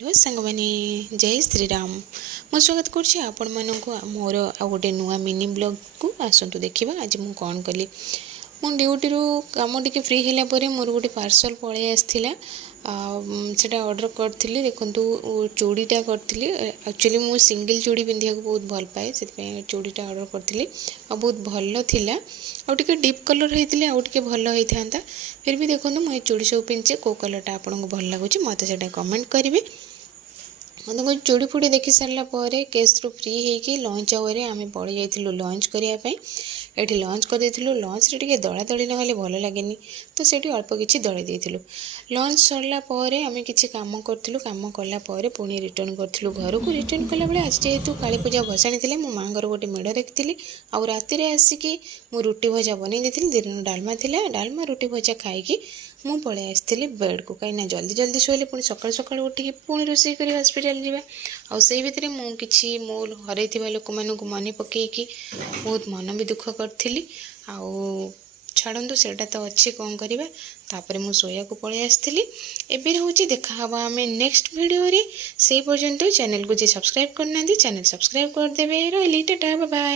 Hello सांग मैंने जय श्री राम। मु स्वागत करुँच आपण मानक मोर आ गोटे नुआ मिनी ब्लॉग को आसतु देखा। आज मुझे कौन कली मु ड्यूटी कम टे फ्री है मोर गोटे पार्सल पलि आसाला से ऑर्डर करी। देखो चूड़ीटा करी एक्चुअली मु सिंगल चूड़ी पिंधा बहुत भल पाए से चूड़ीटा ऑर्डर करी बहुत भल थिला आउटे डीप कलर होता आउटे भल होता था। फिर भी देखो मुझे चूड़ी सब पिंधे कौ कलरटा आपको भल लगुच मत से कमेंट करेंगे। मतलब चूड़ी फुड़ी देखी सारापर केस रू फ्री होगी लंच आवर आम पड़ जाइलु लंच करने ये लंच कर लंच रे दला दली ना भल लगे तो से अल्प किसी दली देलु। लंच सरला आम कि कम करूँ कम कलापर पुणी रिटर्न करूँ घर को। रिटर्न कला बेले आज जेहेतु काली पूजा भसाणी थी मो माँ गोटे मेढ़ रखी आउ राति आसिकी मु रुटी भजा बनई दिन डालमा था डालमा रुटी भजा खाई मु पलि आसती बेड को कहीं जल्दी जल्दी शोले पुणी सकाल सकाल उठिक पुणी रोषे कर हस्पिटाल जावा आई भितर मुझे मो हर लोक मानक मन पकईकी बहुत मन भी दुख करी छाड़ू से तो अच्छी कौन करवा। तापर मु सोया को पलि आसती एबे हूँ देखा आम नेक्स्ट वीडियो रे से पर्यंत चैनल को जे सब्सक्राइब करना चैनल सब्सक्राइब करदे। रही टाटा बाय बाय।